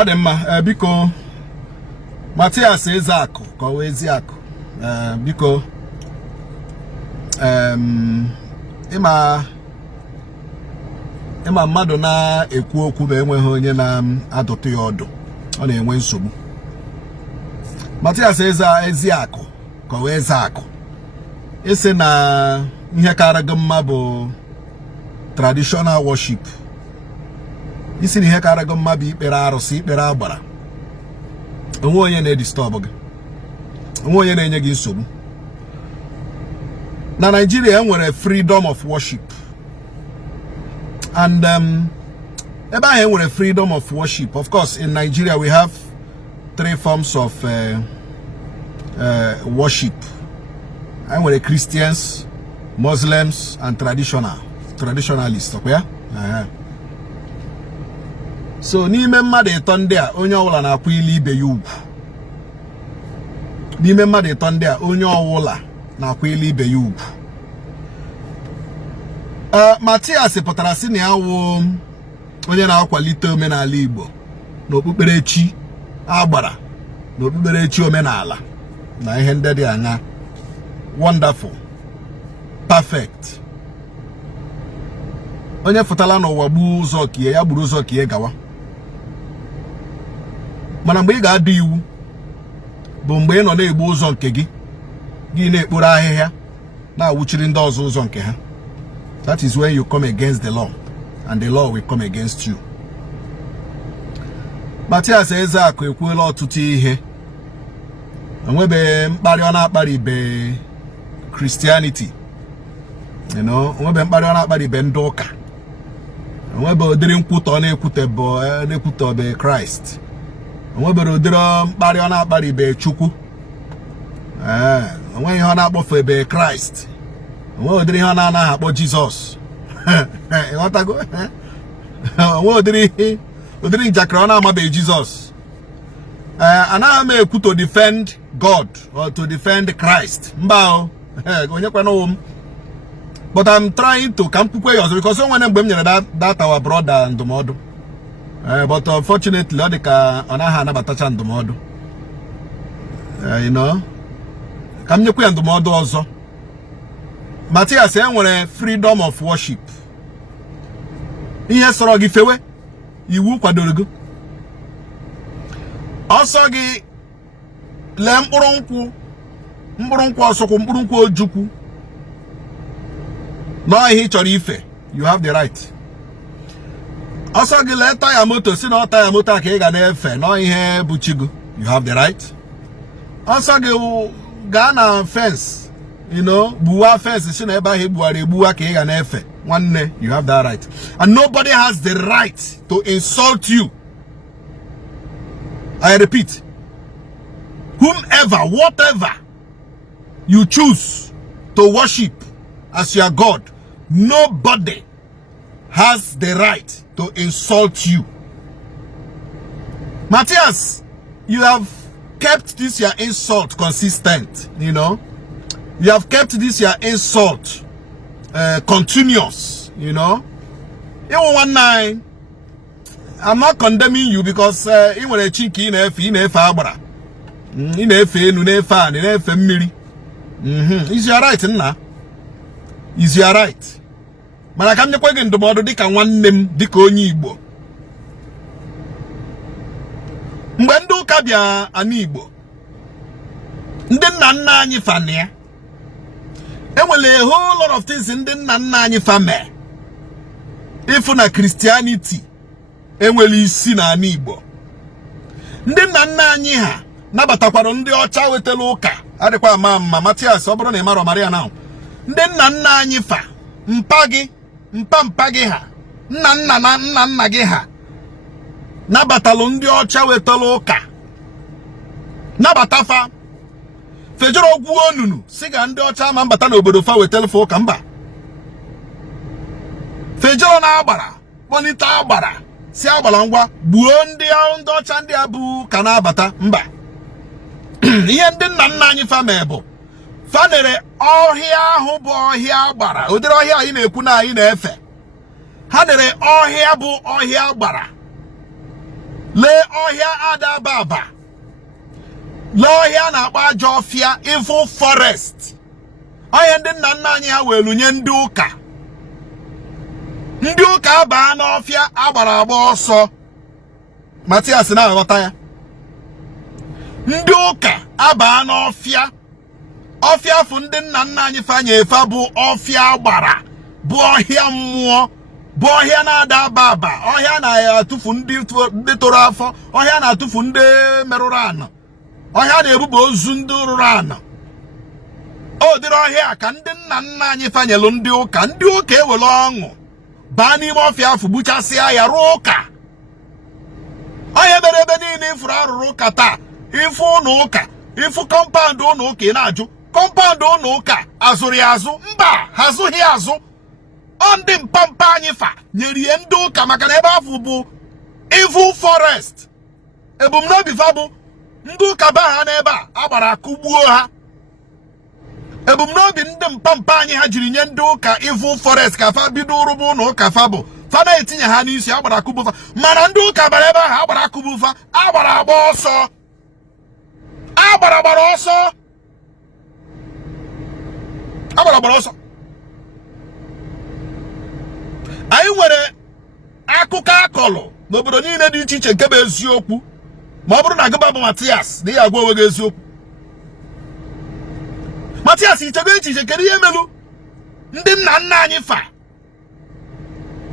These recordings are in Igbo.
Ademma, biko Mathias Ezeaku Ejiofor, biko ịma mmadụ na-ekwu okwu bụ enweghị onye na-adọtụ ya ọdụ, ọ na-enwe nsogbu. Mathias Ezeaku Ejiofor isi na ihe karago mma bụ traditional worship, isi na ihe karago mma bụ ikpere arụsị, ikpere agbara. Onwe onye na-edisturb gị, onwe onye na-enye gị nsogbu. Na Nigeria enwere freedom of worship, and ebe ahụ enwere freedom of worship. Of course, in Nigeria we have 3 forms of worship. Enwere Christians, Muslims, and traditionalists. Okay? So n'ime mmadụ ịtọ ndị a onye ọwụla na-akwụ ili ibe ya ugwu. N'ime mmadụ ịtọ ndị a onye ọwụla na-akwụ ili ibe ya ugwu. Mathias pụtara sị na ya wụ onye na-akwalite omenala Igbo na okpukperechi agbara na okpukperechi omenala na ihe ndị dị anya. Wonderful, perfect. Onye fụtala n'ụwa gbuo ụzọ kie ya gburu ụzọ kie gawa. Mana mgbe ị ga-adị iwu bụ mgbe ị nọ na-egbu ụzọ nke gị, gị na-ekporo ahịhịa na-awụchiri ndị ọzọ ụzọ nke ha. That is when you come against the law, and the law will come against you. Mathias Ezeaku ekwuola ọtụtụ ihe. Onwebe mkparị ọ na-akparị ibe Christianity, you know, onwebe mkparị ọ na-akparị ibe ndị ụka. Onwebe ụdịrị nkwutọ na-ekwutọ be Christ. Onwebere ụdịrị mkparị ọ na-akparị ibe Chukwu. Onwe ihe ọ na-akpọfe ebe Christ. Onwe ụdịrị ihe ọ na-anaghị akpọ Jizọs. Ịghọtago? Onwe ụdịrị njakịrị ọ na-amabeghị Jizọs. Anaghị m ekwu to defend God or to defend Christ. Mba, onye kwana ụmụ. But I'm trying to ka m kwukwe ya ọzọ, because onwere mgbe m nyere that our brother ndụmọdụ. But unfortunately, ọ dị ka ọ naghị anabatacha ndụmọdụ. You know, ka m nyekwa ya ndụmọdụ ọzọ. Mathias, enwere freedom of worship. Ihe sọrọ gị fewe, iwu kwadoro gị. Ọsọ gị lee mkpụrụ nkwụ ọsọkwụ, mkpụrụ nkwụ ojukwu. Nọ ihe ị chọrọ ife, you have the right. Ọsọ gị lee taya moto, si na taya moto a ka ị ga na-efe, nọ ihe bụ chigo, you have the right. Ọsọ gị gaa na fence, you know, buwa fence, si na ebe ahụ egbuwara egbuwa ka ị ga na-efe, nwanne, you have that right. And nobody has the right to insult you. I repeat, whomever, whatever you choose to worship as your God, nobody has the right to insult you. Mathias, you have kept this your insult consistent, you know. You have kept this your insult continuous, you know. Even one night, I'm not condemning you because you were a cheeky in a fabra. In a fe, no fan, in a family. Is your right, na? Is your right? But I can't go into the dick and one name, Ndi Igbo. Mbendo kabia an Igbo. Then nana any family. And well, a whole lot of things in the nana family. If on a Christianity. Enweli isi na Igbo. Ndị nna anyị ha nabatakwara ndị ọcha wetela ụka. Adịkwa ma Mathias, ọ bụrụ na ị mara Maria now. Ndị nna anyị fa, mpa gị ha, nna gị ha. Nabatalụ ndị ọcha wetela ụka. Nabatafa. Fejọrọ ogwu onunu, siga ndị ọcha ma mbata n'obodo fa wetela fa ụka mba. Fejọrọ na agbara, bonita agbara. Si agbala ngwa gbuo ndị ọcha ndị a bụ ka na-abata mba. Ihe ndị nna anyị fa bụ fanere ọhịa ahụ bụ ọhịa gbara, ụdịrị ọhịa anyị na-ekwu na anyị na-efe. Ha nere ọhịa bụ ọhịa gbara. lee ọhịa adababa, lee ọhịa na-akpa ajọ ọfịa, evil forest. Ọhịa ndị nna nna anyị ha welu nye ndị ụka. Ndị ụka abaa n'ọfịa agbara agba ọsọ. Mathias na-aghọta ya. Ndị ụka abaa n'ọfịa. Ọfịa fụ ndị nna nna anyị fanye efe bụ ọfịa agbara, bụ ọhịa mmụọ, bụ ọhịa na-ada aba, ọhịa na-atụfu ndị toro afọ, ọhịa na-atụfu ndị merụrụ ana, ọhịa na-ebuba ozu ndị rụrụ ana. O dịrị ọhịa ka ndị nna nna anyị fanyelụ ndị ụka ewere ọṅụ baa n'ime ọfịa afọ gbuchasịa ya rụọ ụka. Ọhịa mere ebe niile ifuru arụrụ ụka taa, ifu ụlọ ụka, ifu kọmpaụndụ ụlọ ụka ị na-ajụ, kọmpaụndụ ụlọ ụka azụrụ ya azụ? Mba, ha azụghị ya azụ. Ọ ndị mpampa anyị fa nyere ihe ndị ụka maka na ebe afọ bụ evil forest. Ebumnobi fa bụ ndị ụka baa ha n'ebe a gbara akụgbuo ha. Ebumnobi ndị mpampa anyị ha jiri nye ndị ụka evil forest ka fa bido ụrụbụ ụlọ ụka fa bụ fa na-etinye ha n'isi agbara akụgbu fa, mana ndị ụka bara ebe ahụ agbara akụgbu fa, agbara agba ọsọ, agbara ọsọ, agbara ọsọ. Anyị nwere akụkọ akọlụ n'obodo niile dị iche iche nke bụ eziokwu, ma ọ bụrụ na gịba bụ Mathias na ya agwa onwe gị eziokwu. Mathias ichebe echiche kedu ihe melu ndị nna nna anyị fa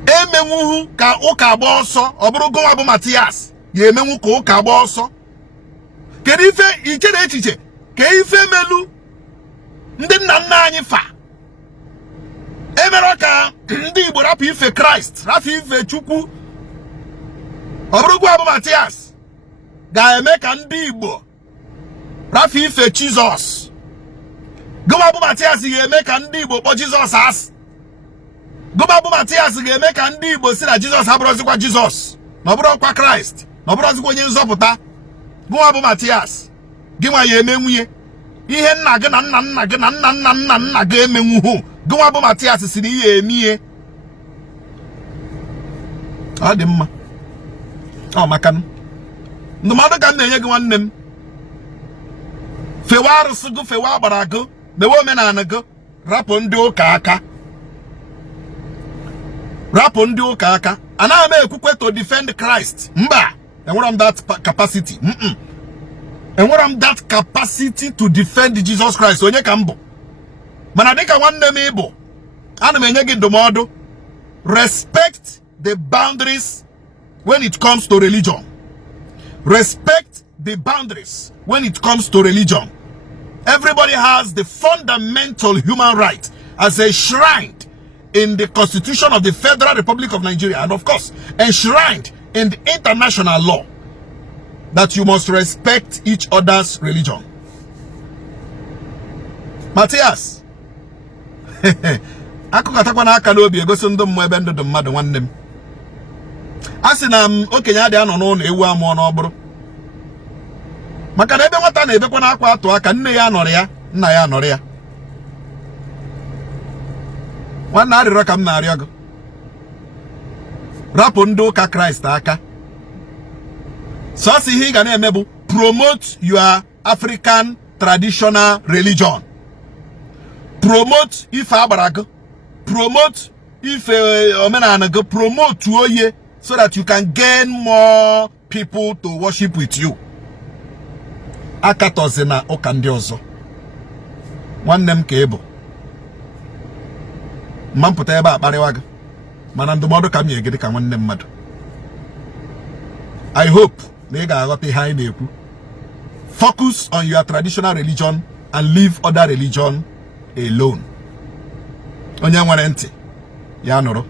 emenwuhu ka ụka agba ọsọ? Ọ bụrụ gụwa bụ Mathias ya emenwu ka ụka agba ọsọ. Kedu ife ichere echiche ka ife melu ndị nna nna anyị fa emere ka ndị Igbo rapụ ife Kraịst, rapụ ife Chukwu? Ọ bụrụ gụwa bụ Mathias ga-eme ka ndị Igbo rapụ ife Jizọs. Gụwa bụ Mathias ga-eme ka ndị Igbo kpọ Jizọs asị. Gụwa bụ Mathias ga-eme ka ndị Igbo si na Jizọs abụrụzikwa Jizọs, na ọ bụrụkwa Kraịst, na ọ bụrụzikwa onye nzọpụta. Gụwa bụ Mathias gị nwa ya eme nwunye ihe nna gị na nna nna gị na nna nna nna nna gị emenwuhu. Gụwa bụ Mathias si na ihe eme ihe. Ọ dị mma. Ọ maka ndụmọdụ ka m na-enye gị nwanne m. Fewa arụsị gị, fewa agbara gị, mewe omenala gị, rapụ ndị ụka aka. Rapụ ndị ụka aka. Anaghị m ekwukwe to defend Christ. Mba, enwere m that capacity. Enwere m that capacity to defend Jesus Christ. Onye ka m bụ. Mana dịka nwanne m Igbo, ana m enye gị ndụmọdụ. Respect the boundaries when it comes to religion. Respect the boundaries when it comes to religion. Everybody has the fundamental human right as enshrined in the Constitution of the Federal Republic of Nigeria, and of course enshrined in the international law, that you must respect each other's religion. Mathias akụkatakwa n'aka n'obi egosi ndị mmụọ ebe ndụ mmadụ nwanne m. A sị na okenye adị anọ n'ụlọ ewu amụọ n'ọbụrụ, maka na ebe nwata na-ebekwa n'akwa atụ aka, nne ya nọrọ ya, nna ya nọrọ ya. Nwanne arịrịọ ka m na-arịọ gị, rapụ ndị ụka Kraịst aka. Sọsọ ihe ị ga na-eme bụ promote your African traditional religion. Promote ife agbara gị, promote ife omenala gị, promote oye, so that you can gain more people to worship with you. Akatọzi na ụka ndị ọzọ. Nwanne m ka ị bụ. Mma mpụta ebe a kparịwa gị, mana ndụmọdụ ka m nye gị dị ka nwanne mmadụ. I hope na ị ga-aghọta ihe anyị na-ekwu. Focus on your traditional religion and leave other religion alone. Onye nwere ntị ya nụrụ.